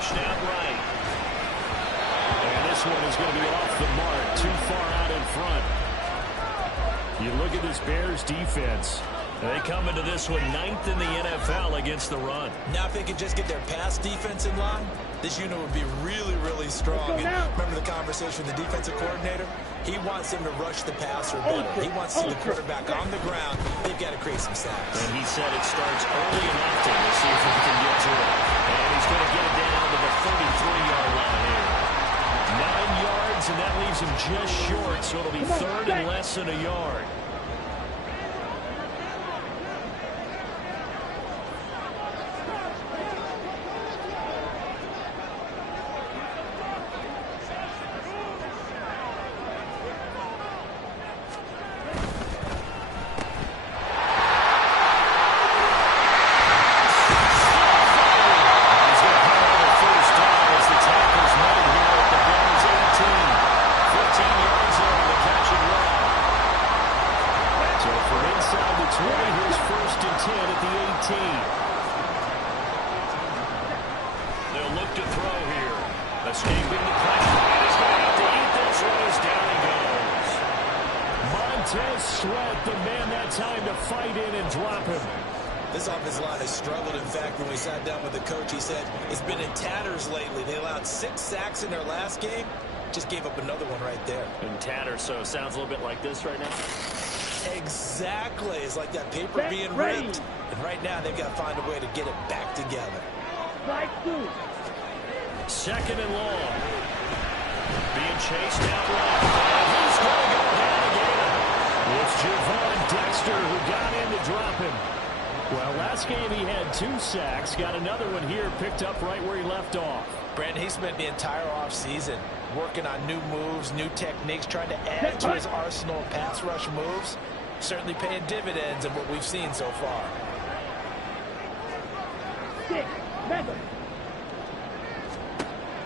rushed out right. And this one is going to be off the mark, too far out in front. You look at this Bears defense. They come into this one 9th in the NFL against the run. Now if they could just get their pass defense in line, this unit would be really, really strong. And remember the conversation with the defensive coordinator? He wants him to rush the passer better. He wants to see the quarterback on the ground. They've got to create some sacks. And he said it starts early and often. We'll see if he can get to it. And he's going to get it down to the 33-yard line here. 9 yards, and that leaves him just short, so it'll be third and less than a yard. This offensive line has struggled. In fact, when we sat down with the coach, he said it's been in tatters lately. They allowed 6 sacks in their last game. Just gave up another one right there. In tatters, so it sounds a little bit like this right now? Exactly. It's like that paper being ripped. And right now, they've got to find a way to get it back together. Second and long. Being chased out right. And he's going to go down again. It's Javon Dexter who got in to drop him. Well, last game he had 2 sacks. Got another one here, picked up right where he left off. Brandon, he spent the entire offseason working on new moves, new techniques, trying to add to his arsenal of pass rush moves. Certainly paying dividends in what we've seen so far.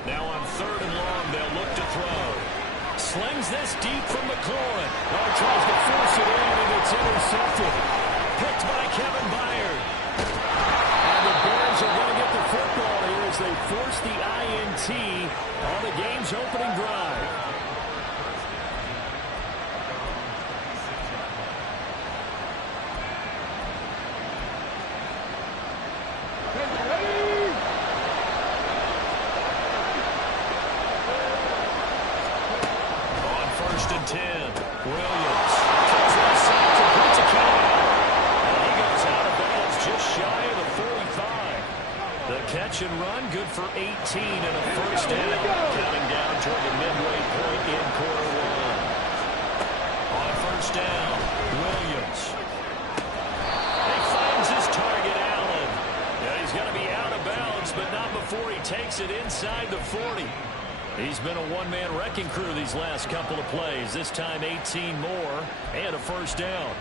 Now on third and long, they'll look to throw. Slings this deep from McLaurin. Oh, tries to force it in, and it's intercepted. Picked by Kevin Byard. And the Bears are going to get the football here as they force the INT on the game's opening drive. On 1st and 10, Williams. Kills the sack, completes a count. Just shy of the 45. The catch and run, good for 18 and a first down. Counting down toward the midway point in quarter 1. On 1st down, Williams. He finds his target, Allen. Yeah, he's going to be out of bounds, but not before he takes it inside the 40. He's been a one-man wrecking crew these last couple of plays. This time 18 more and a first down.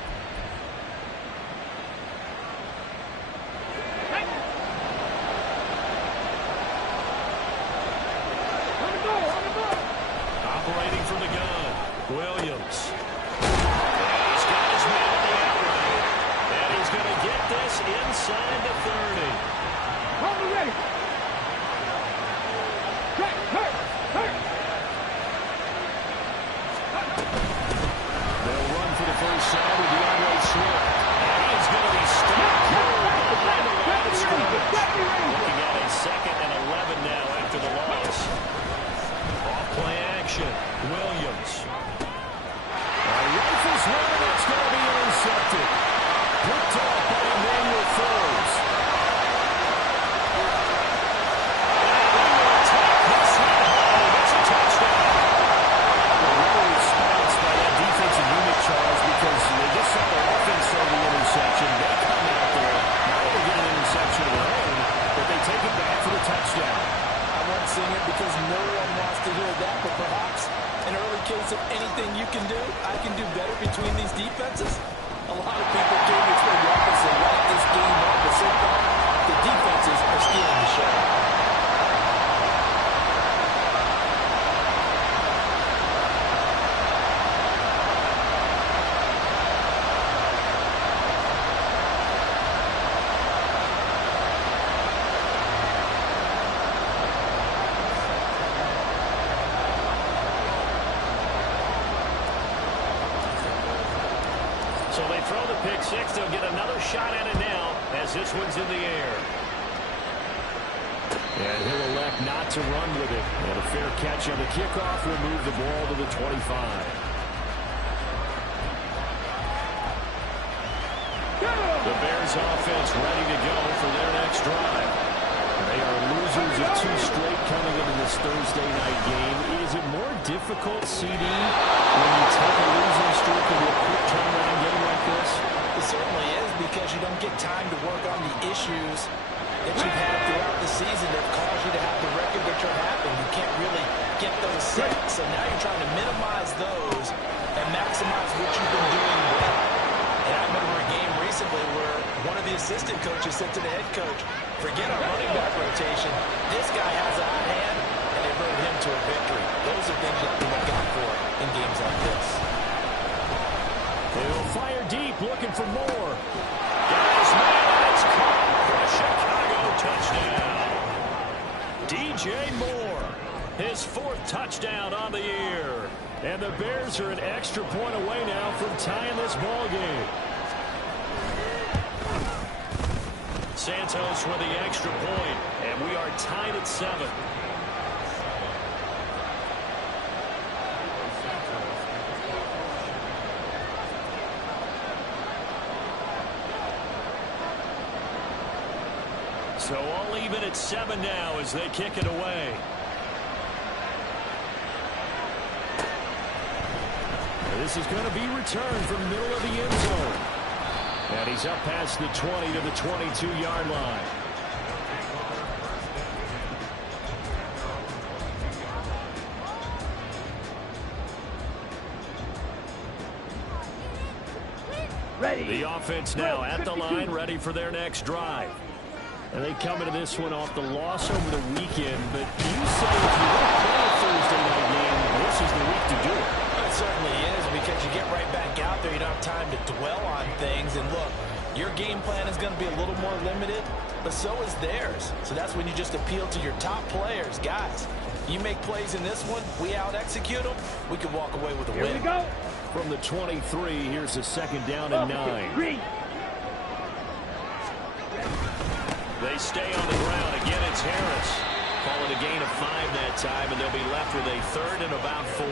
Operating from the gun, Williams. And he's got his man on the outright. And he's going to get this inside the 30. Ready. Track, hurt. They'll run for the first side with DeAndre Swift. And he's going to be stopped behind the line of scrimmage. Looking at a 2nd and 11 now after the loss. Off play action, Williams. 6, they'll get another shot at it now as this one's in the air. And he'll elect not to run with it. And a fair catch on the kickoff will move the ball to the 25. The Bears offense ready to go for their next drive. They are losers of 2 straight coming into this Thursday night game. Is it more difficult, CD, when you take a losing streak into a quick turnaround game like this? It certainly is, because you don't get time to work on the issues that you've had throughout the season that caused you to have the record that you're having. You can't really get those set. So now you're trying to minimize those and maximize what you've been doing well. And I remember a game recently where one of the assistant coaches said to the head coach, forget our running back rotation. This guy has a hot hand, and they rode him to a victory. Those are things you have to look out for in games like this. They'll fire deep, looking for more. Guys, man, it's caught for a Chicago touchdown. DJ Moore, his 4th touchdown on the year. And the Bears are an extra point away now from tying this ball game. Santos with the extra point, and we are tied at 7. So all even at 7 now as they kick it away. This is going to be returned from the middle of the end zone. And he's up past the 20 to the 22-yard line. Ready. The offense now at the line, ready for their next drive. And they come into this one off the loss over the weekend. But you say if you want to play a Thursday night game, this is the week to do it. It certainly is, because you get right back out there. You don't have time to dwell on things. And look, your game plan is going to be a little more limited, but so is theirs. So that's when you just appeal to your top players. Guys, you make plays in this one, we out-execute them, we can walk away with a win. Here we go. From the 23, here's a 2nd down and 9. They stay on the ground. Again, it's Harris. Call it a gain of 5 that time, and they'll be left with a 3rd and about 4.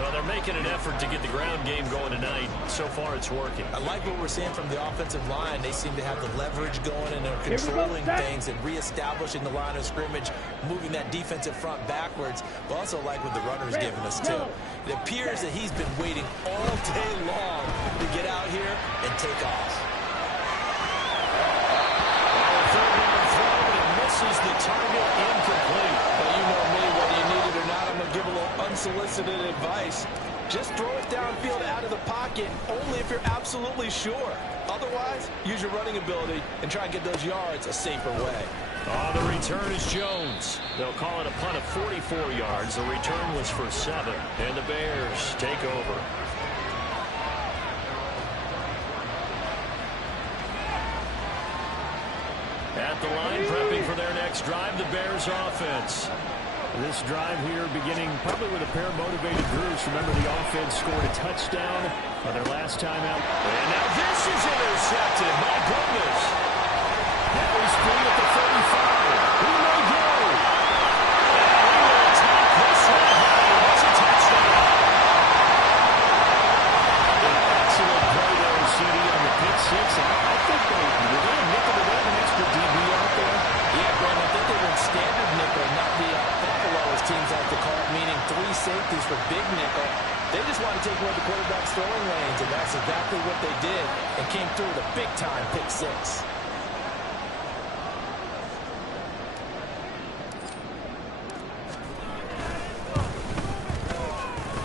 Well, they're making an effort to get the ground game going tonight. So far, it's working. I like what we're seeing from the offensive line. They seem to have the leverage going, and they're controlling things and reestablishing the line of scrimmage, moving that defensive front backwards. But also like what the runner's giving us, too. It appears that he's been waiting all day long to get out here and take off. Misses the target, incomplete. But you know me, whether you need it or not, I'm going to give a little unsolicited advice. Just throw it downfield out of the pocket, only if you're absolutely sure. Otherwise, use your running ability and try and get those yards a safer way. On the return is Jones. They'll call it a punt of 44 yards. The return was for 7, and the Bears take over. At the line, prepping for their next drive, the Bears offense. This drive here beginning probably with a pair of motivated groups. Remember, the offense scored a touchdown on their last time out. And now this is intercepted. My goodness. Now he's free at the 35. He may go. And he will take this one home. It's a touchdown. An excellent play there, CD, on the pick 6. I think they were nickel to that, an extra DB out there. Yeah, Brandon, I think they were in standard nickel, not the buffalo, as teams like to call it, meaning 3 safeties for big nickel. They just want to take away the quarterback's throwing lanes, and that's exactly what they did, and came through with a big-time pick 6.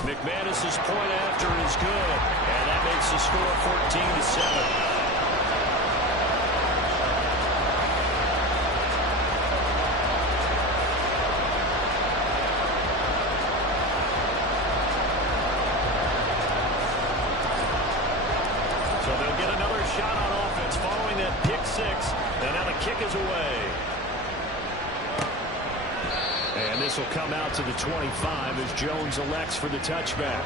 McManus's point after is good, and that makes the score 14-7. So they'll get another shot on offense following that pick 6, and now the kick is away. And this will come out to the 25 as Jones elects for the touchback.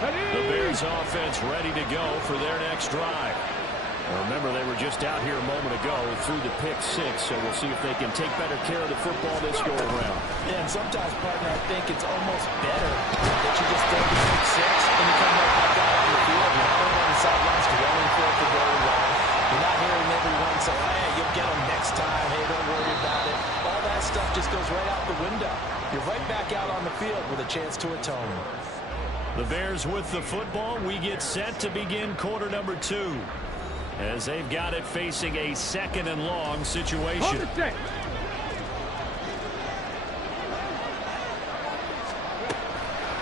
The Bears Bears offense ready to go for their next drive. Now remember, they were just out here a moment ago through the pick six, so we'll see if they can take better care of the football this go around. Yeah, and sometimes, partner, I think it's almost better that you just throw the pick six and you come right back out on the field. You're not on the sidelines dwelling for it to go well. You're not hearing everyone say, hey, you'll get them next time. Hey, don't worry about it. All that stuff just goes right out the window. You're right back out on the field with a chance to atone. The Bears with the football. We get set to begin quarter number 2. As they've got it facing a 2nd and long situation.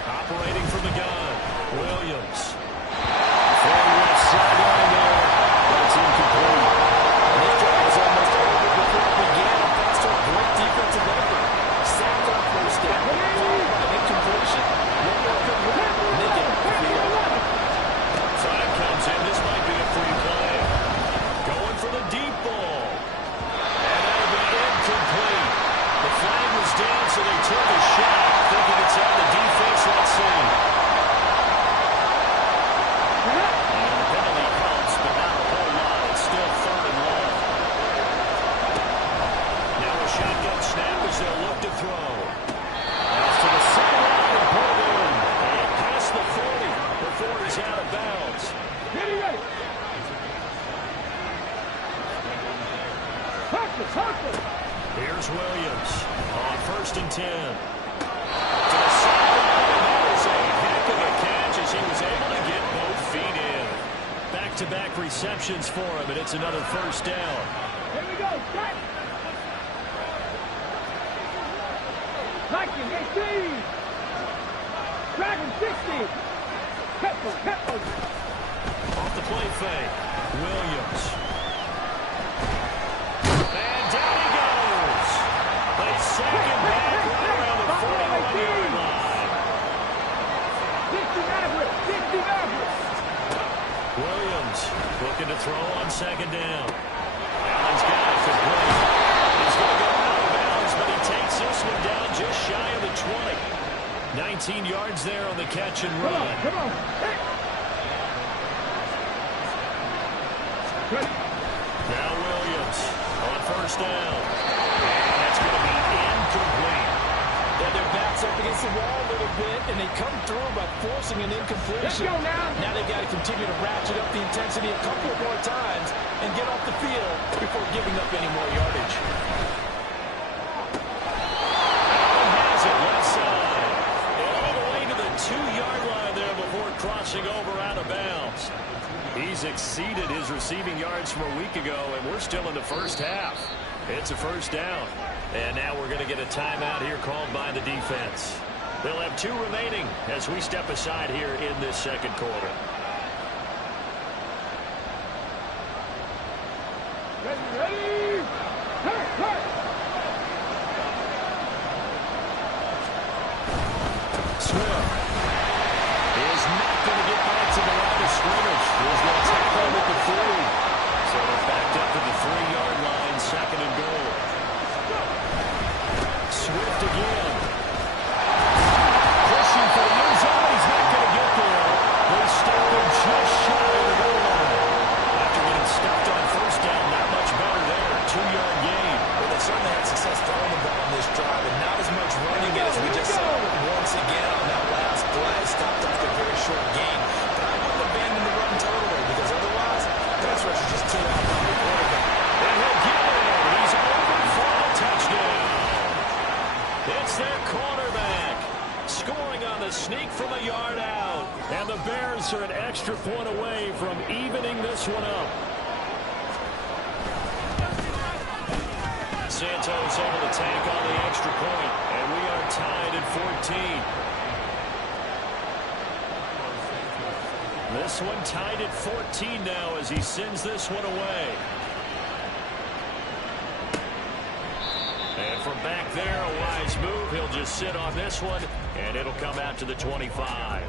Operating from the gun, Williams. For the left sideline there. That's incomplete. This drive is almost over before it began. Thanks to a great defensive effort. Sacked on first down. Followed by an incompletion. One more good run. And they get off the field. Flag comes in. This might be a free play. Going for the deep ball. And that'll be incomplete. The flag was down, so they took a shot. Thinking it's on the defense. Let's see. And the penalty helps, but not a whole lot. It's still 3rd and long. Now a shotgun snap as they'll look to throw. Pass to the sideline and pulled in. And past the 40 before he's out of bounds. Here's Williams on 1st and 10. To the sideline, and that is a heck of a catch as he was able to get both feet in. Back-to-back receptions for him, and it's another 1st down. Here we go, strike! Viking 18! Dragon 60! Pepper! Off the play fake, Williams. And down he goes. They sack him back right around the 41-yard line. 60 Maverick! Williams looking to throw on 2nd down. Allen's got it complete. He's going to go out of bounds, but he takes this one down just shy of the 20. 19 yards there on the catch and run. Come on. Hey. Now Williams on 1st down. And that's going to be incomplete. Yeah, their backs up against the wall a little bit, and they come through by forcing an incompletion. Let's go now. Now they've got to continue to ratchet up the intensity a couple of more times and get off the field before giving up any more yardage. Allen has it left side. And all the way to the 2-yard line there before crossing over out of bounds. He's exceeded his receiving yards from a week ago, and we're still in the 1st half. It's a 1st down. And now we're going to get a timeout here called by the defense. They'll have 2 remaining as we step aside here in this 2nd quarter. Ready! Hurt! Swift is not going to get back to the line of scrimmage. He's going to tackle him at the 3. So they're backed up to the 3-yard line, 2nd and goal. Swift again. Pushing for the end zone. He's not going to get there. They stop him just shy of the goal line. After getting stopped on 1st down, not much better there. 2-yard gain. Well, they certainly had success throwing the ball on this drive, and not as much running as we just saw once again on that last play. Stopped after a very short gain. But I wouldn't abandon the run totally, because otherwise, pass rush is just too out on the quarterback. And he'll get it. He's over for a touchdown. It's their quarterback scoring on the sneak from a yard out. And the Bears are an extra point away from evening this one up. Santos able to tank on the extra point, and we are tied at 14. This one tied at 14 now as he sends this one away. And from back there, a wise move. He'll just sit on this one, and it'll come out to the 25.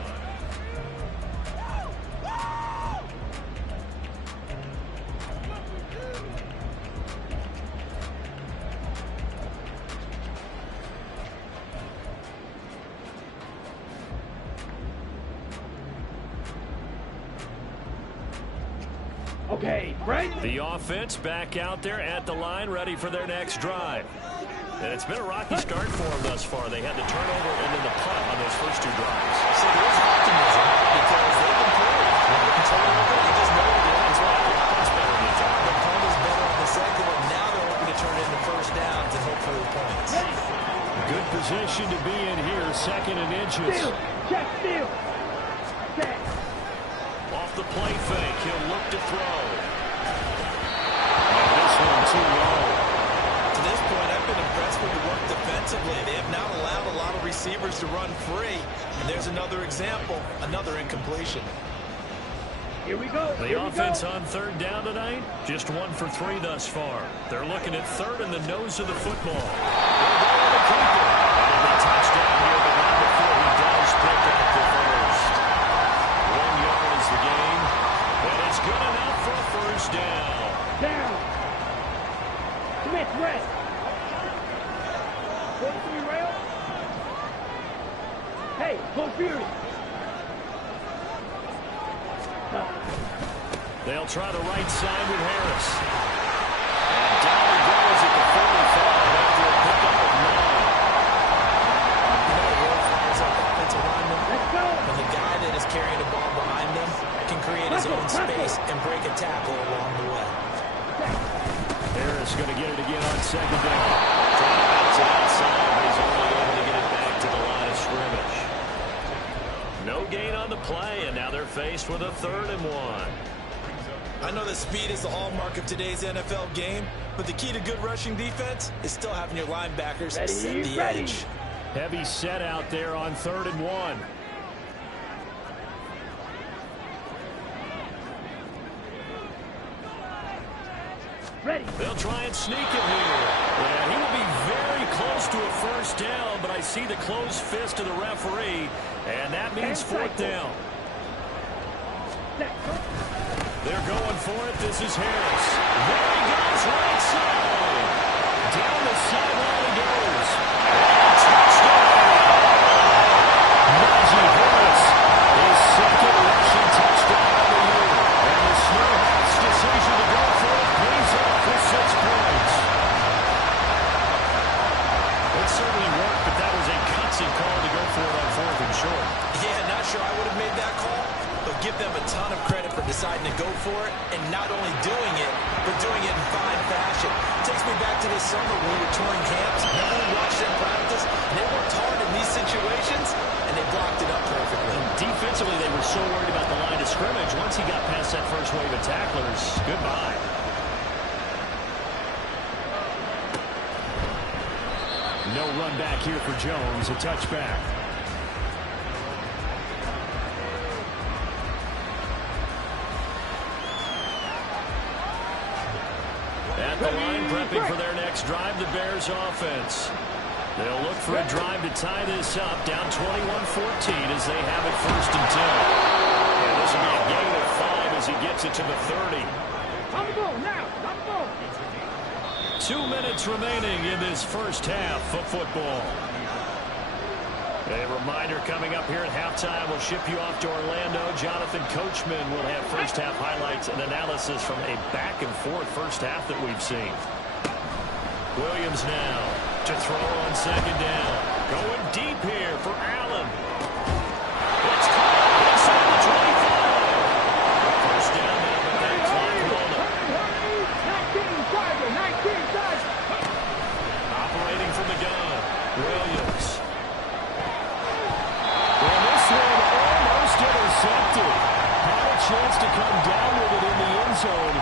Okay, right? The offense back out there at the line, ready for their next drive. And it's been a rocky start for them thus far. They had the turnover and then the punt on those first 2 drives. So there's optimism because they've been playing. The turnover, they just know the offense well. The offense better than the turn. The punt is better on the second one. Now they're hoping to turn it into first downs and hope for the points. Good position to be in here, 2nd and inches. Steal. Check steal. Check. Off the play fake, he'll look to throw. And this one too low. To this point, I've been impressed with the work defensively. They have not allowed a lot of receivers to run free. And there's another example, another incompletion. Here we go. The offense on 3rd down tonight, just 1 for 3 thus far. They're looking at 3rd in the nose of the football. They're going to keep it. And a touchdown here, but not before he does pick up the first. 1 yard is the gain, and it's good enough for a first down. Down. Smith, red. 43 rail. Hey, go Fury. They'll try the right side with Harris. And down he goes at the 45 after a pickup of 9. You know, the fires up offensive linemen. Let's go. When the guy that is carrying the ball behind them can create his own space and break a tackle along the way. Harris going to get it again on 2nd down. Trying to bounce it outside, but he's only able to get it back to the line of scrimmage. No gain on the play, and now they're faced with a 3rd and 1. I know that speed is the hallmark of today's NFL game, but the key to good rushing defense is still having your linebackers set the edge. Heavy set out there on 3rd and 1. Ready. They'll try and sneak it here. Yeah, he will be very close to a first down, but I see the closed fist of the referee, and that means 4th down. They're going for it. This is Harris. There he goes, right side. Down the sideline he goes. And touchdown. Najee Harris, his 2nd rushing touchdown of the year. And the Snowhawks' decision to go for it pays off for 6 points. It certainly worked, but that was a gutsy call to go for it on 4th and short. Yeah, not sure I would have made that call, but give them a ton of credit for deciding to go for it, and not only doing it, but doing it in fine fashion. It takes me back to this summer when we were touring camps. Remember we watched them practice, and they worked hard in these situations, and they blocked it up perfectly. And defensively, they were so worried about the line of scrimmage. Once he got past that first wave of tacklers, goodbye. No run back here for Jones, a touchback. At the line, prepping for their next drive, the Bears offense. They'll look for a drive to tie this up, down 21-14 as they have it 1st and 10. And this will be a gain of 5 as he gets it to the 30. On the ball now. On the ball. 2 minutes remaining in this first half of football. A reminder coming up here at halftime. We'll ship you off to Orlando. Jonathan Coachman will have first half highlights and analysis from a back-and-forth first half that we've seen. Williams now to throw on 2nd down. Going deep here for Allen. It's caught inside the 25. First down now, but that clock rolling. 19 target. Operating from the gun. Williams. Well, this one almost intercepted. Had a chance to come down with it in the end zone,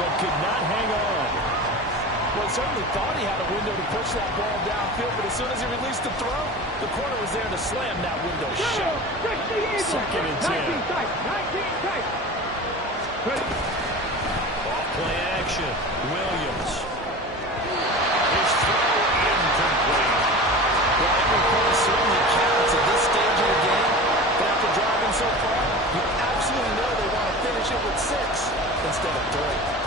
but could not hang on. Well, certainly thought he had a window to push that ball downfield, but as soon as he released the throw, the corner was there to slam that window shut. 2nd and 10. 19 tight. Off play action. Williams. His throw incomplete. Well, every play certainly counts at this stage of the game, but after driving so far, you absolutely know they want to finish it with 6 instead of 3.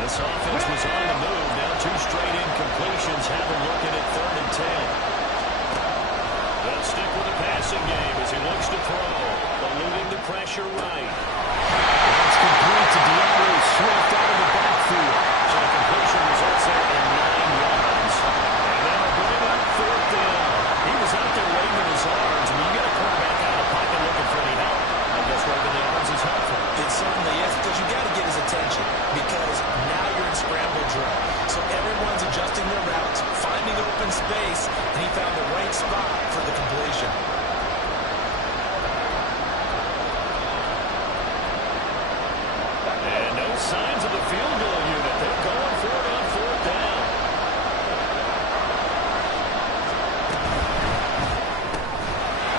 This offense was on the move. Now 2 straight incompletions have them looking at 3rd and 10. pressure right. That's complete to DeAndre Swift out of the backfield. So the completion results there in 9 yards. And that'll bring up 4th down. He was out there waving his arms. I mean, you got a quarterback out of the pocket looking for any help. I guess waving the arms is helpful. It certainly is, because you got to get his attention, because now you're in scramble drill. So everyone's adjusting their routes, finding open space, and he found the right spot for the completion. And no signs of the field goal unit. They're going for it on 4th down.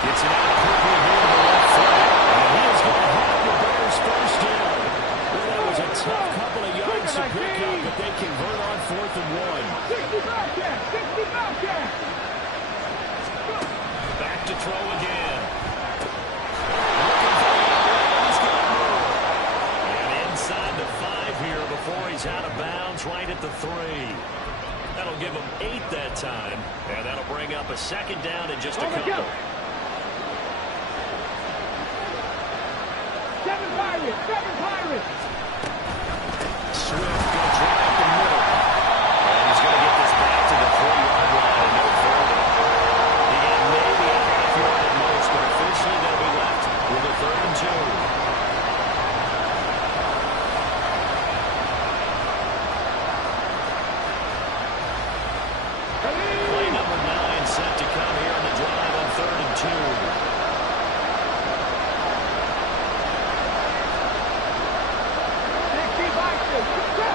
Gets it out quickly here to the left flank. And he is going to have the Bears first down. Well, that was a tough couple of yards to pick up, but they convert on 4th and 1. 60 Bobcats! 60 Bobcats! Back to throw again. Looking for the end. He's got more. And inside the 5 here before he's out of bounds right at the 3. That'll give him 8 that time. And that'll bring up a 2nd down in just a couple. 7 Pirates! 7 Pirates! Swift going to try up the middle. And he's going to get this back to the 3-yard line and no further. He got maybe a half-yard at most, but officially they'll be left with a 3rd and 2. Play number 9 set to come here on the drive on 3rd and 2.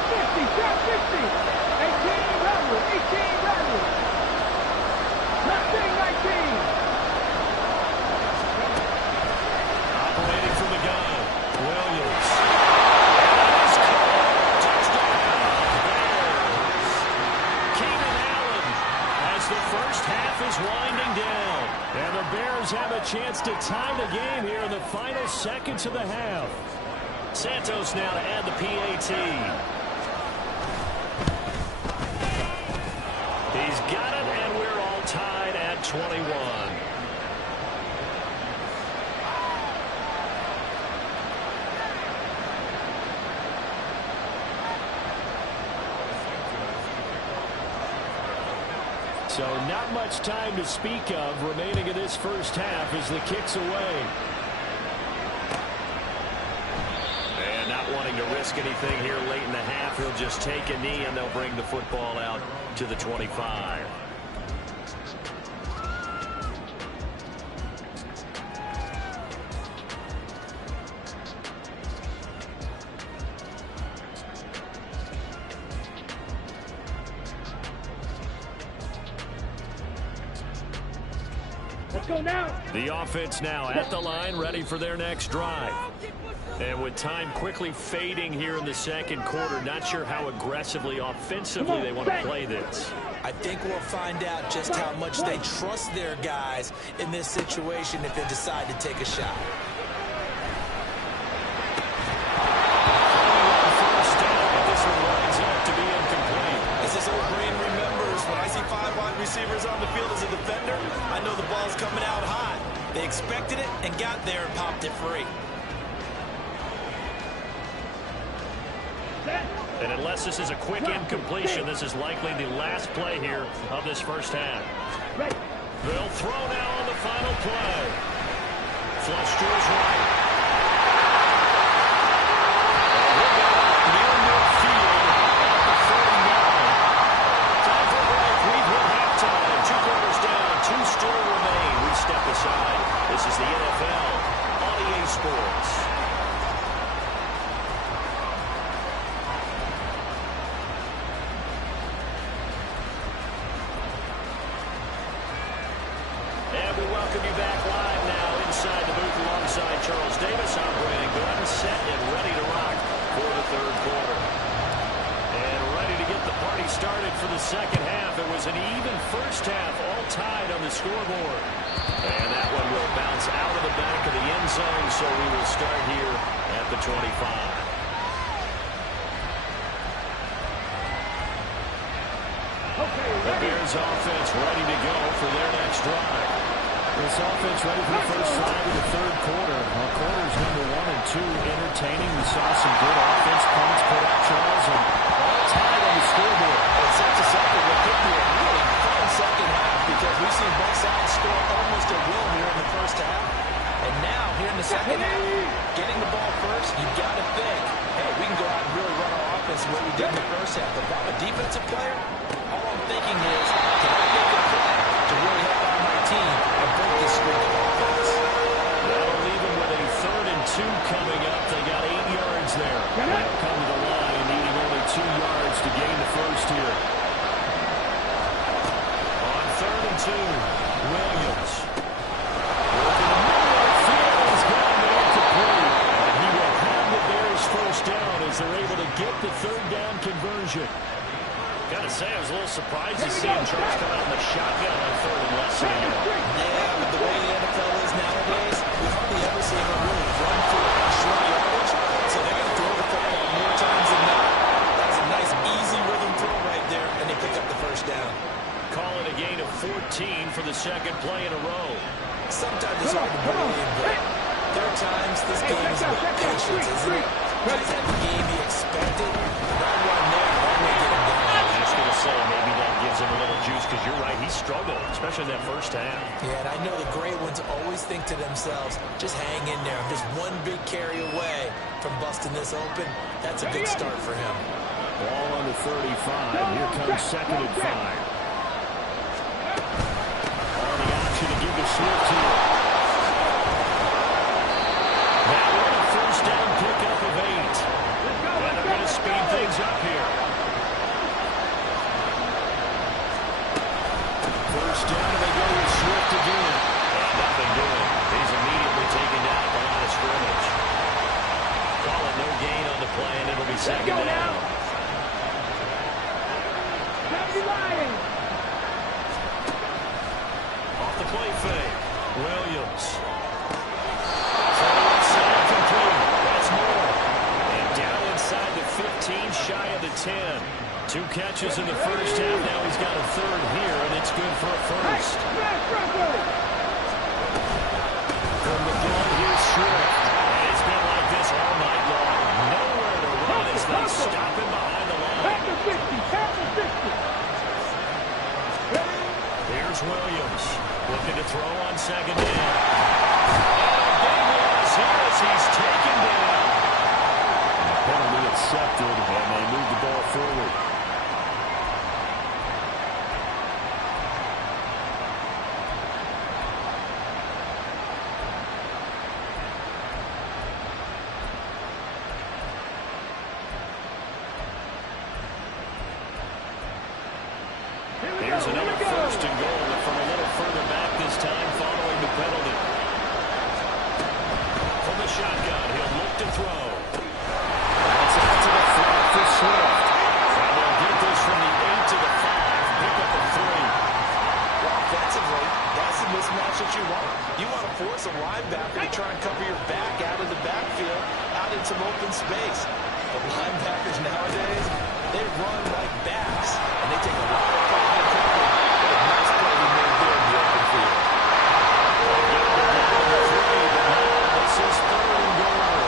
50, shot 50. 18 runners, 18 runners. 19. Operating from the gun, Williams. And it's caught. Touchdown, Bears. Keenan Allen as the first half is winding down. And the Bears have a chance to tie the game here in the final seconds of the half. Santos now to add the PAT. He's got it, and we're all tied at 21. So not much time to speak of remaining in this first half as the kick's away. And not wanting to risk anything here late in the half, he'll just take a knee and they'll bring the football out to the 25. Let's go now. The offense now at the line, ready for their next drive. And with time quickly fading here in the second quarter, not sure how aggressively, offensively they want to play this. I think we'll find out just how much they trust their guys in this situation if they decide to take a shot. First down, but this one lines up to be incomplete. As this old brain remembers, when I see 5 wide receivers on the field as a defender, I know the ball's coming out hot. They expected it and got there and popped it free. And unless this is a quick incompletion, this is likely the last play here of this first half. They'll throw now on the final play. Flush to his right. Near midfield at the 49. Time for a break. We've hit halftime. 2 quarters down. 2 still remain. We step aside. This is the NFL on EA Sports. Charles Davis, I'm Brandon Gordon, set and ready to rock for the third quarter. And ready to get the party started for the second half. It was an even first half, all tied on the scoreboard. And that one will bounce out of the back of the end zone, so we will start here at the 25. The Bears offense ready to go for their next drive. This offense ready for the first drive of the third quarter. Well, quarters number 1 and 2 entertaining. We saw some good offense points put up, Charles, and all tied on the scoreboard. It sets us up for what could be a really fun second half because we've seen both sides score almost at will here in the first half. And now, here in the second half, getting the ball first, you've got to think, hey, we can go out and really run our offense the way we did in the first half. But if I'm a defensive player, all I'm thinking is, can I make a play to really help out my team and break this streak of offense? That'll leave them with a 3rd and 2 coming up. They got 8 yards there. They'll come to the line, needing only 2 yards to gain the first here. On 3rd and 2, Williams. Working the middle of the field. He's got it incomplete. And he will have the Bears first down as they're able to get the 3rd down conversion. Gotta say, I was a little surprised to see him try to come out in the shotgun on 3rd and less than a yard. Yeah, but the way the NFL is nowadays, we hardly ever see him really run for short yardage. So they're going to throw the football more times than not. That was a nice, easy rhythm throw right there, and they pick up the first down. Call it a gain of 14 for the second play in a row. Sometimes it's hard to believe, but there are times this game is about patience, isn't it? Guys have the game he expected. That one there, all way get him down. I was just going to say, maybe that gives him a little juice, because you're right, he struggled, especially in that first half. Yeah, and I know the great ones always think to themselves, just hang in there. I'm just one big carry away from busting this open. That's a good start for him. Ball on the 35. Here comes 2nd and 5. On the option to give the Swift here. That one a first down pickup of 8. And they're going to speed things up here. First down, and they go with Swift again. And nothing doing. He's immediately taken down at the line of scrimmage. Call it no gain on the play, and it'll be 2nd down. Off the play fake. Williams. That's more. And down inside the 15, shy of the 10. 2 catches in the first half. Now he's got a 3rd here, and it's good for a first. From the gun, here's Swift. And it's been like this all night long. Nowhere to run as they stop him behind the line. Here's Williams. Looking to throw on 2nd down. And a big loss here as he's taken down. Penalty accepted, and they move the ball forward. Here's another 1st and goal from a little further back this time following the penalty. From the shotgun, he'll look to throw. That's out to the flat for Swift. And they'll get this from the 8 to the 5. Pick up a 3. Well, offensively, that's the mismatch that you want. You want to force a linebacker to try and cover your back out of the backfield, out in some open space. But linebackers nowadays, they run like backs, and they take a lot of time to cover. What a nice play he made there in the open field. This is 3rd and goal.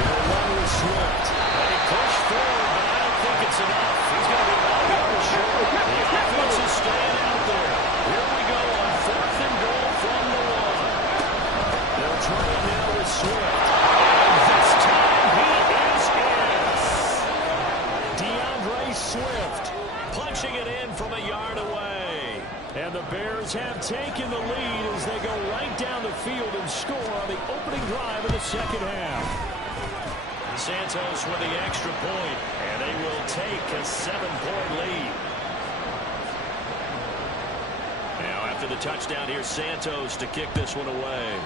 They'll run with Swift. They push forward, but I don't think it's enough. He's going to be about yards short. The offense is staying out there. Here we go on 4th and goal from the 1. They'll try it now with Swift. And this time he is in. Swift punching it in from a yard away. And the Bears have taken the lead as they go right down the field and score on the opening drive of the second half. Santos with the extra point, and they will take a 7-point lead. Now after the touchdown, here's Santos to kick this one away.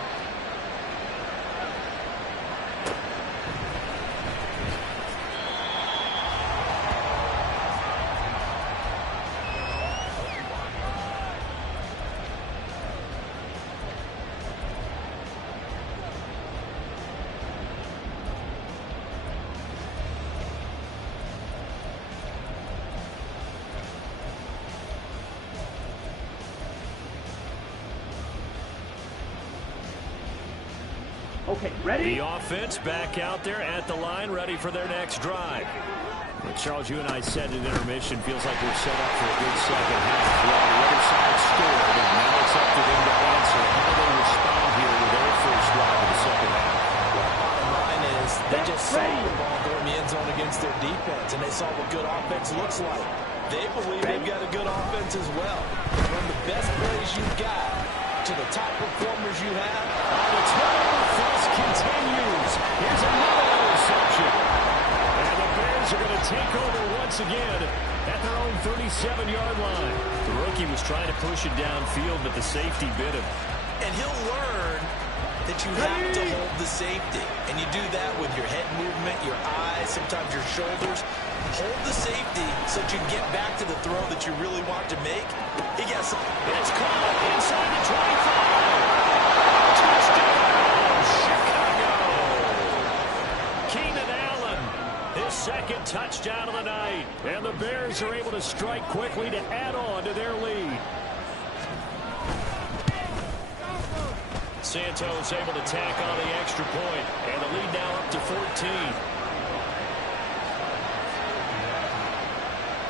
Okay, ready? The offense back out there at the line, ready for their next drive. Well, Charles, you and I said in intermission, feels like we're set up for a good second half. Well, the other side scored, and now it's up to them to answer. How do they respond here with their first drive of the second half? Well, bottom line is they just saw the ball go in the end zone against their defense, and they saw what good offense looks like. They believe they've got a good offense as well. From the best plays you've got to the top performers you have. The turnover force continues. Here's another interception. And the Bears are going to take over once again at their own 37-yard line. The rookie was trying to push it downfield, but the safety bit him. And he'll learn that you have to hold the safety. And you do that with your head movement, your eyes, sometimes your shoulders. Hold the safety so that you can get back to the throw that you really want to make. He gets some. It's caught inside the 25. Touchdown, Chicago. Keenan Allen, his second touchdown of the night. And the Bears are able to strike quickly to add on to their lead. Santos able to tack on the extra point, and the lead now up to 14.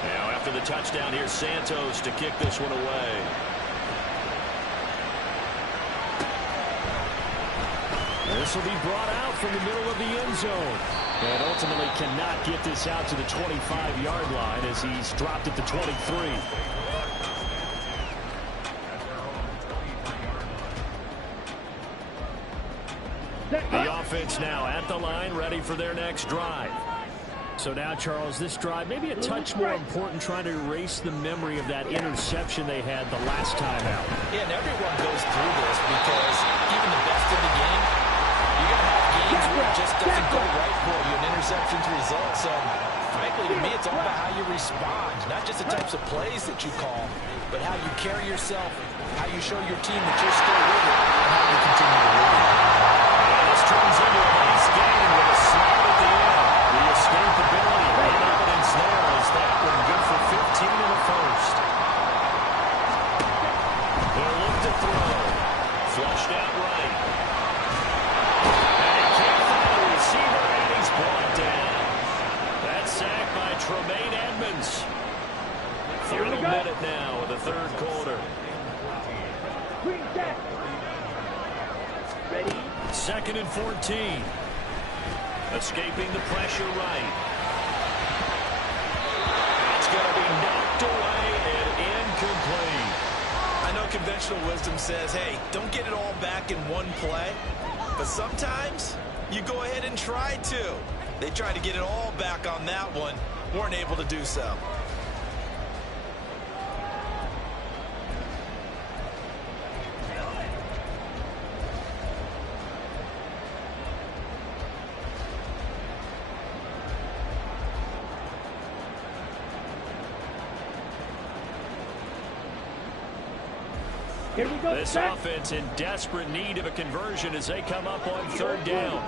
Now after the touchdown, here's Santos to kick this one away. This will be brought out from the middle of the end zone. And ultimately cannot get this out to the 25-yard line as he's dropped at the 23. The offense now at the line, ready for their next drive. So now, Charles, this drive maybe a touch more important, trying to erase the memory of that interception they had the last time out. Yeah, and everyone goes through this because even the best in the game, you're going to have games where it just doesn't go right for you, and interceptions result. So, frankly, to me, it's all about how you respond, not just the types of plays that you call, but how you carry yourself, how you show your team that you're still with it, and how you continue to lead. This turns into a nice game with a slide at the end. The escapability and evidence there is that one good for 15 in the first. They'll look to throw. Flushed out right. And he can't find a receiver, and he's brought down. That's sacked by Tremaine Edmonds. Final minute now of the third quarter. Ready? Second and 14. Escaping the pressure right. It's going to be knocked away and incomplete. I know conventional wisdom says, hey, don't get it all back in one play. But sometimes you go ahead and try to. They tried to get it all back on that one. Weren't able to do so. Here we go. This offense in desperate need of a conversion as they come up on third down.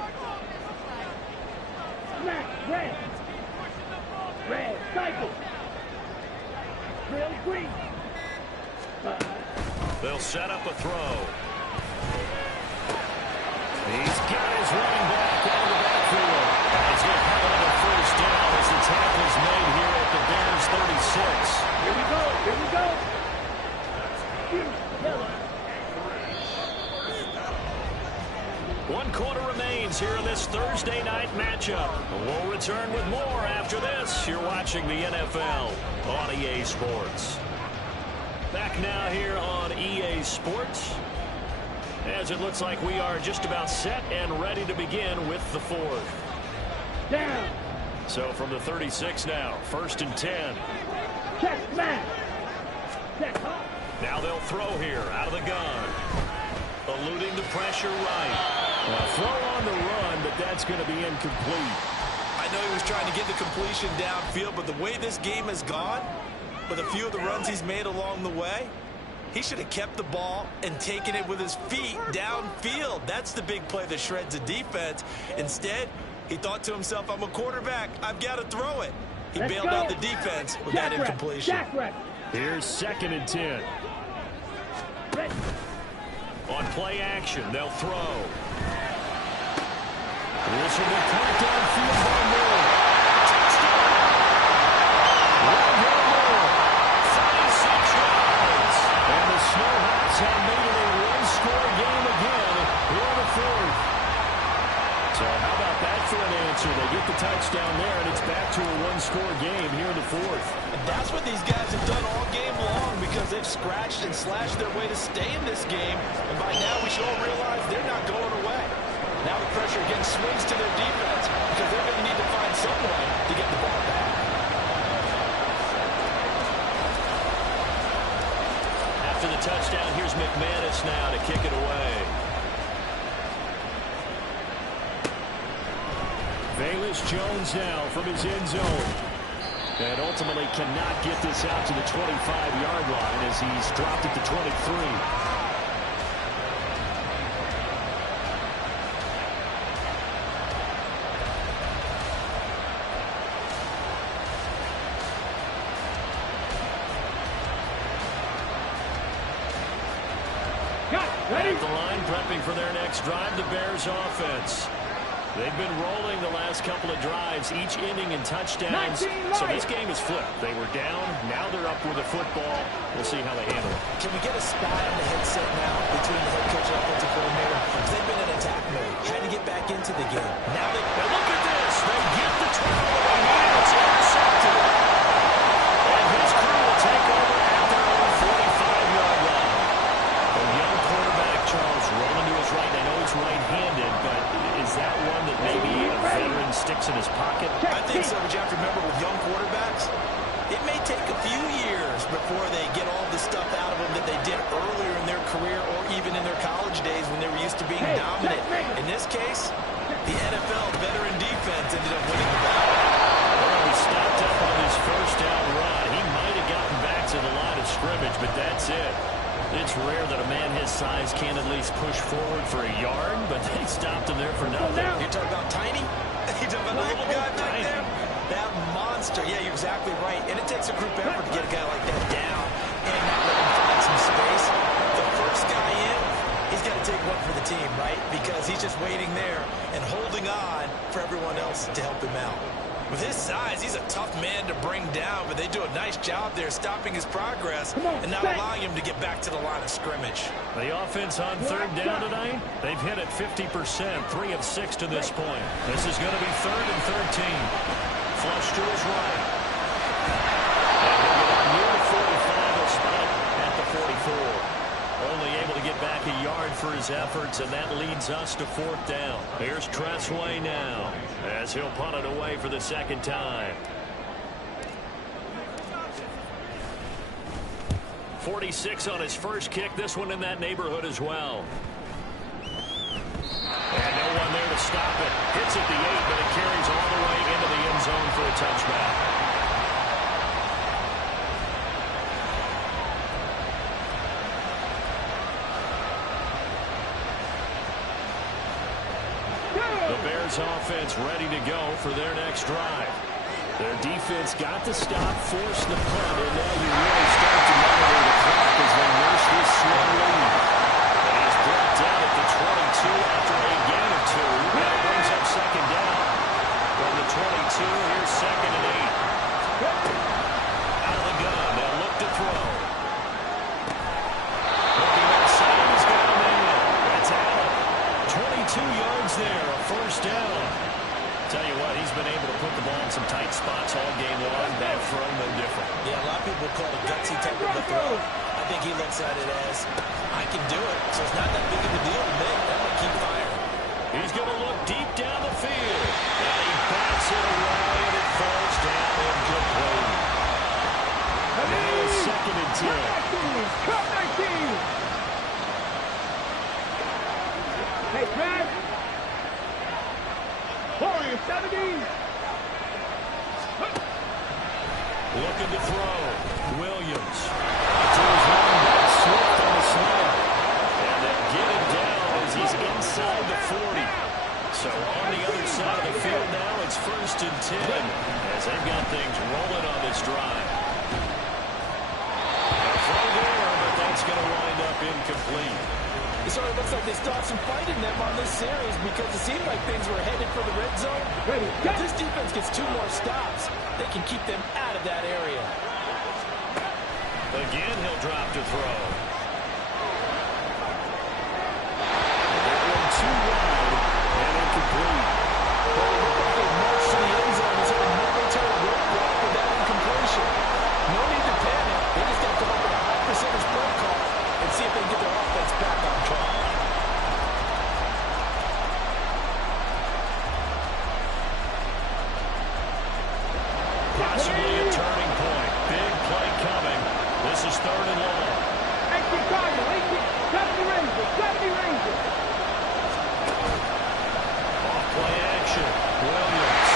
Smack, red. Red, cycle. Real green. They'll set up a throw. He's got his running back out of the backfield. He's going to have another first down as the tackle is made here at the Bears 36. Here we go. Here we go. One quarter remains here in this Thursday night matchup. We'll return with more after this. You're watching the NFL on EA Sports. Back now here on EA Sports, as it looks like we are just about set and ready to begin with the fourth. Down. So from the 36 now, 1st and 10. Check, smack. Check, huh? Now they'll throw here out of the gun. Eluding the pressure right. Throw on the run, but that's going to be incomplete. I know he was trying to get the completion downfield, but the way this game has gone, with a few of the runs he's made along the way, he should have kept the ball and taken it with his feet downfield. That's the big play that shreds a defense. Instead, he thought to himself, I'm a quarterback. I've got to throw it. He bailed out the defense with that incompletion. Here's 2nd and 10. On play action, they'll throw. This will be caught downfield by Moore. Touchdown! Roger Moore, 36 yards. And the Snowhawks have made it a one-score game again here in the fourth. So how about that for an answer? They get the touchdown there, and it's back to a one-score game here in the fourth. And that's what these guys have done all game long, because they've scratched and slashed their way to stay in this game. And by now we should all realize they're not going away. Now the pressure again swings to their defense, because they're going to need to find some way to get the ball back. After the touchdown, here's McManus now to kick it away. Velus Jones now from his end zone. And ultimately cannot get this out to the 25-yard line as he's dropped it to 23. At the line, prepping for their next drive, the Bears offense. They've been rolling the last couple of drives, each ending in touchdowns. So this game is flipped. They were down, now they're up with the football. We'll see how they handle it. Can we get a spot on the headset now between the head coach and offensive coordinator? Because they've been in attack mode, had to get back into the game. Now they look at this. They get the turnover. It's intercepted. And his crew will take over at their own 45-yard line. A young quarterback, Charles, rolling to his right. I know he's right-handed, but is that one that maybe a veteran sticks in his pocket? I think so, but you have to remember with young quarterbacks, it may take a few years before they get all the stuff out of them that they did earlier in their career or even in their college days when they were used to being dominant. In this case, the NFL veteran defense ended up winning the battle. Well, he stopped up on his first down run. He might have gotten back to the line of scrimmage, but that's it. It's rare that a man his size can't at least push forward for a yard, but they stopped him there for nothing. You're talking about tiny? You're talking about the little guy back there? That monster. Yeah, you're exactly right. And it takes a group effort to get a guy like that down and not let him find some space. The first guy in, he's got to take one for the team, right? Because he's just waiting there and holding on for everyone else to help him out. With his size, he's a tough man to bring down, but they do a nice job there stopping his progress and not allowing him to get back to the line of scrimmage. The offense on third down tonight, they've hit it 50%, 3 of 6 to this point. This is going to be 3rd and 13. Flush to his right. And he'll get up near the 45, he'll spot it at the 44. Only able to get back a yard for his efforts, and that leads us to 4th down. Here's Tressway now, as he'll punt it away for the second time. 46 on his first kick, this one in that neighborhood as well. And no one there to stop it. Hits at the 8, but it carries all the way into the end zone for a touchback. Offense ready to go for their next drive. Their defense got the stop, forced the punt, and now you really start to monitor the clock as they nurse this slow lead. And he's brought down at the 22 after a gain of 2. Now it brings up second down. From the 22, here's 2nd and 8. Out of the gun, they'll look to throw. Looking outside, he's got a man. That's Allen. 22 yards there, a first down. Tell you what, he's been able to put the ball in some tight spots all game long. That throw, no different. Yeah, a lot of people call it a gutsy type of a throw. I think he looks at it as, I can do it, so it's not that big of a deal to me. I'm going to keep firing. He's going to look deep down the field. And he bats it away, and it falls down incomplete. Now it's 2nd and 10. Cut 19. Hey, Brad. Warrior 70. Looking to throw. Williams. To his running back, Swift on the snap. And they get him down as he's inside the 40. So on the other side of the field now, it's 1st and 10 as they've got things rolling on this drive. A throw there, but that's going to wind up incomplete. This sort of looks like they still have some fight in them on this series because it seemed like things were headed for the red zone. If this defense gets 2 more stops, they can keep them out of that area. Again, he'll drop to throw. That one too wide and incomplete. March to the end zone is a momentary roadblock with that incompletion. No need to panic. They just got to come up with a high percentage play call and see if they can get their offense back on track. Possibly a turning point. Big play coming. This is 3rd and long. 70 Rangers. Off play action. Williams.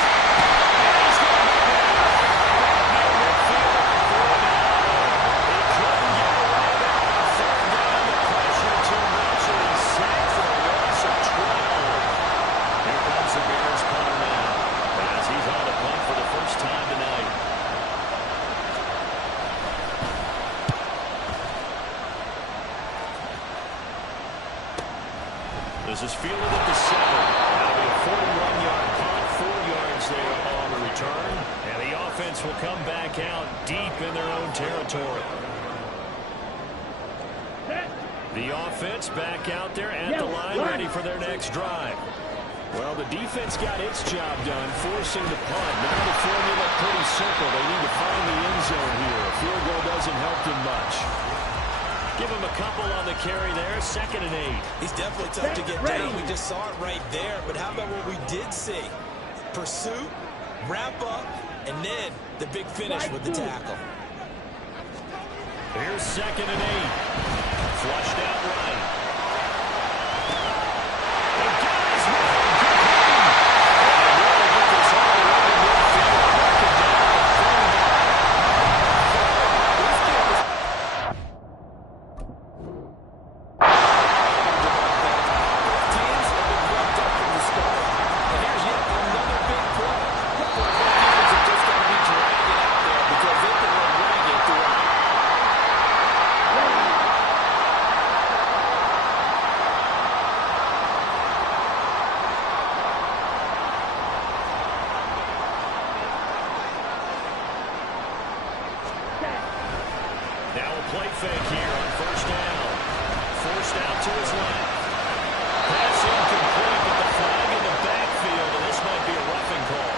This is fielded at the 7. That'll be a 41-yard punt, 4 yards there on the return. And the offense will come back out deep in their own territory. The offense back out there at the line, ready for their next drive. Well, the defense got its job done, forcing the punt. Now the formula pretty simple. They need to find the end zone here. A field goal doesn't help them much. Give him a couple on the carry there. 2nd and 8. He's definitely tough to get down. We just saw it right there. But how about what we did see? Pursuit, wrap up, and then the big finish with the tackle. Here's 2nd and 8. Flushed out right. The guy's play fake here on 1st down. Forced out to his left. Pass incomplete, but the flag in the backfield, and this might be a roughing call.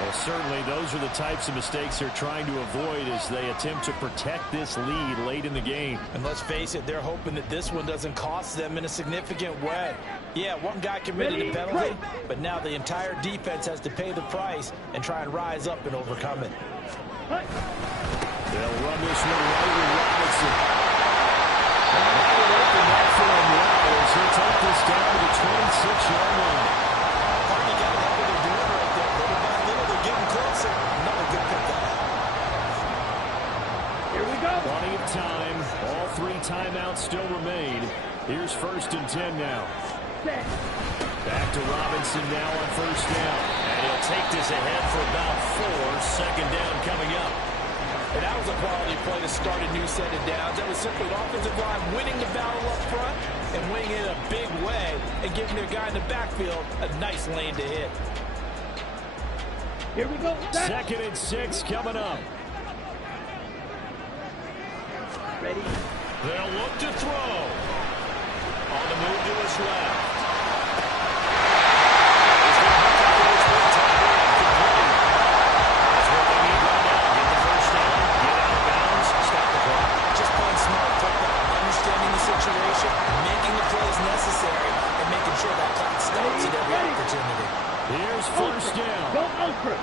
Well, certainly those are the types of mistakes they're trying to avoid as they attempt to protect this lead late in the game. And let's face it, they're hoping that this one doesn't cost them in a significant way. Yeah, one guy committed a penalty, but now the entire defense has to pay the price and try and rise up and overcome it. They'll run this one right with Robinson. And that would open that for him well as he'll take this down to the 26-yard line. Hardy got what they're doing right there. Little by little, they're getting closer. Another good pickup. Here we go. Plenty of time. All 3 timeouts still remain. Here's 1st and 10 now. Back to Robinson now on 1st down. And he'll take this ahead for about 4. 2nd down coming up. And that was a quality play to start a new set of downs. That was simply an offensive line winning the battle up front and winning it in a big way and giving their guy in the backfield a nice lane to hit. Here we go. 2nd and 6 coming up. Ready. They'll look to throw. On the move to his left. Making the plays necessary and making sure that clock stops at every opportunity. Here's 1st down. Go ultra.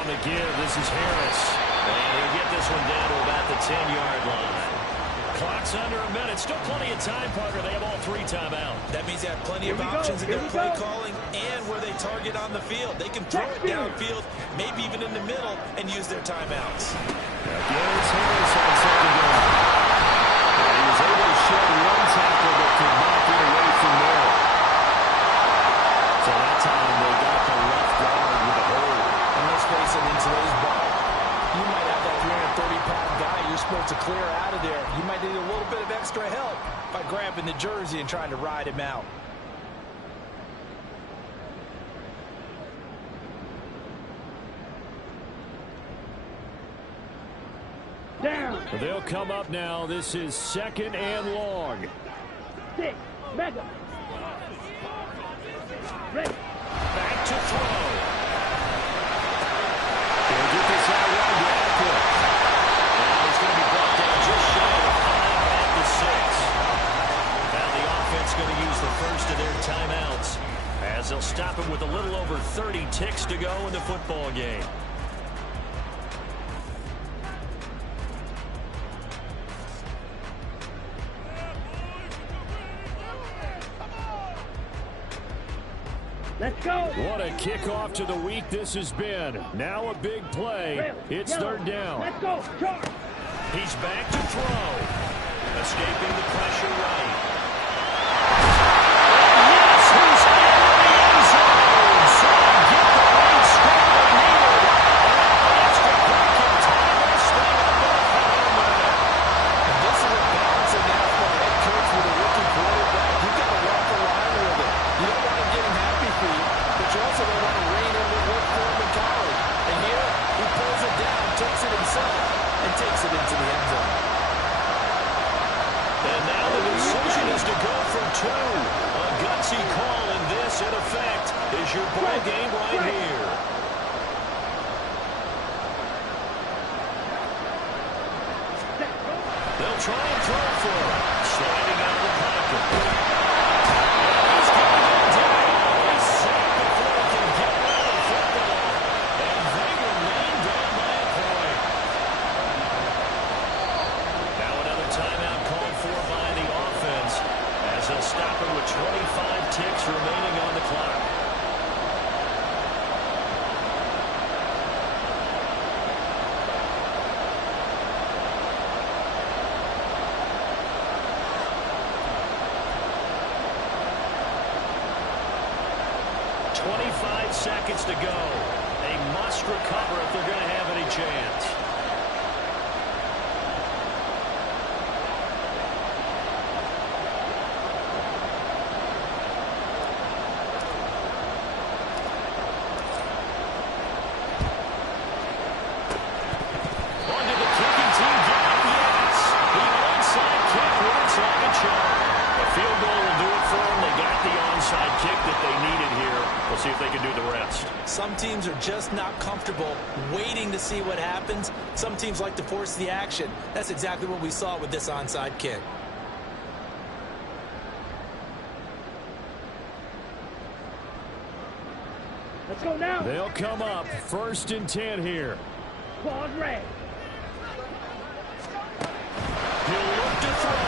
On the give, this is Harris. And he'll get this one down to about the 10-yard line. Clock's under a minute. Still plenty of time, Parker. They have all 3 timeouts. That means they have plenty of options in their play calling and where they target on the field. They can throw it downfield, maybe even in the middle, and use their timeouts. Again, it's Harris on 2nd down. And he was able to shed 1 tackle but could not get away from there. So that time they got the left guard with a hold. And let's face it, in today's ball, you might have that 330-pound guy you're supposed to clear out of there. You might need a little bit of extra help by grabbing the jersey and trying to ride him out. Down. They'll come up now. This is 2nd and long. 6. Mega. Ready. Back to throw. He'll get this out right quick. And he's going to be brought down just shy of 5 at the 6. Now the offense going to use the first of their timeouts as they'll stop him with a little over 30 ticks to go in the football game. Let's go. What a kickoff to the week this has been. Now a big play. It's 3rd down. Let's go. Charge. He's back to throw. Escaping the pressure right. Yes, he's in the end zone. So they get the lead score they needed. Extra point in time. They'll stay up there for home run. This is a balancing act for a head coach with a rookie quarterback. You've got to walk the line with it. You don't want to get him happy feet, but you also don't want to rein in what worked for him in college. And here, he pulls it down, takes it himself, and takes it into the end zone. And now the decision is to go for 2. A gutsy call, and this, in effect, is your ball game right here. They'll try and throw for him. Sliding out of the pocket. He's going to go down. He's sacked before he can get rid of the football. And they remain down by a point. Now another timeout called for by the offense as they'll stop him with 25 ticks remaining on the clock. Seconds to go. They must recover if they're going to have any chance. On to the kicking team. Get it? Yes. The onside kick works like a charm. A field goal will do it for them. They got the onside kick that they needed here. We'll see if they can do the rest. Some teams are just not comfortable waiting to see what happens. Some teams like to force the action. That's exactly what we saw with this onside kick. Let's go now. They'll come up 1st and 10 here. Ball's red. He'll look to throw.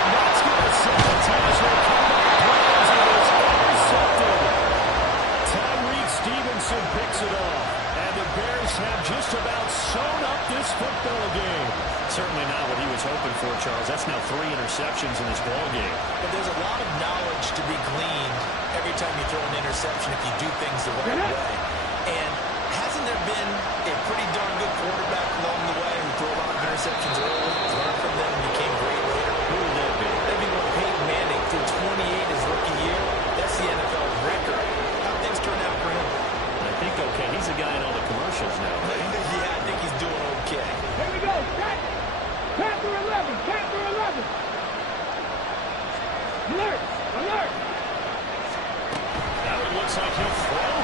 And that's going to sabotage their comeback plans. It is intercepted. Tyreek Stevenson picks it off. And the Bears have just about sewn up this football game. Certainly not what he was hoping for, Charles. That's now 3 interceptions in this ball game. But there's a lot of knowledge to be gleaned every time you throw an interception if you do things the right way. And hasn't there been a pretty darn good quarterback along the way who threw a lot of interceptions early, learned from them, and became great later? Who would that be? That'd be when Peyton Manning threw 28 his rookie year. That's the NFL record. How things turn out for him? I think okay. He's a guy in all the commercials now, right? Yeah, I think he's doing okay. Here we go. Capper 11. Capper 11. Alert. Alert. Now it looks like he'll throw